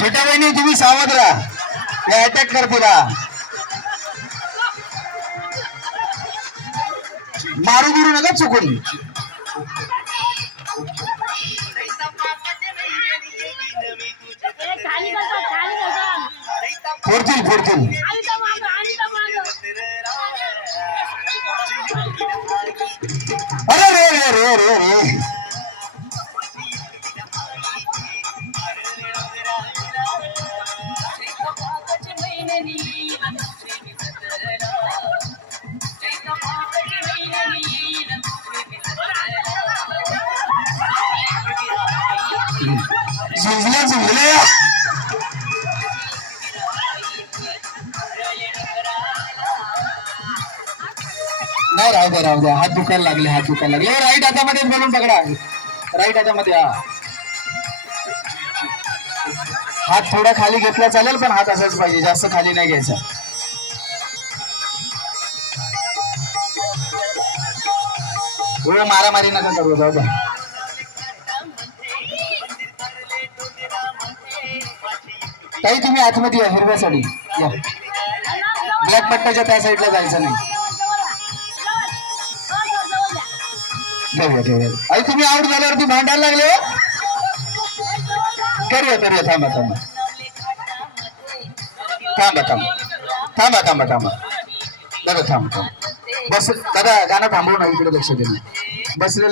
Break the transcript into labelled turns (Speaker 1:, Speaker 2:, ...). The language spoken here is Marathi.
Speaker 1: छोट्या बहिणी तुम्ही सावध राहा. या अटॅक करतील हा. मारू बिरू नका चुकून. फोडतील फोडतील.
Speaker 2: आणि तर
Speaker 1: अरे रे रे रे रे. रे नाही राहू द्या राहू द्या हात दुखायला लागले हात दुखायला लागले. राईट हातामध्ये बोलून पकडा. राईट हातामध्ये हा. हात थोडा खाली घेतला चालेल पण हात असाच पाहिजे जास्त खाली नाही घ्यायचा. एवढं मारामारी नका करू जाऊ द्या ताई तुम्ही आतमध्ये या हिरव्या साडी या. ब्लॅक पट्ट्याच्या त्या साईडला जायचं नाही. आई तुम्ही आउट झाल्यावरती भांडायला लागले हो? करूया करूया थांबा थांबा. थांबा थांबा. थांबा थांबा थांबा. दादा थांबा थांबा. बस दादा गाणं थांबवू ना इकडे लक्ष देणं बसले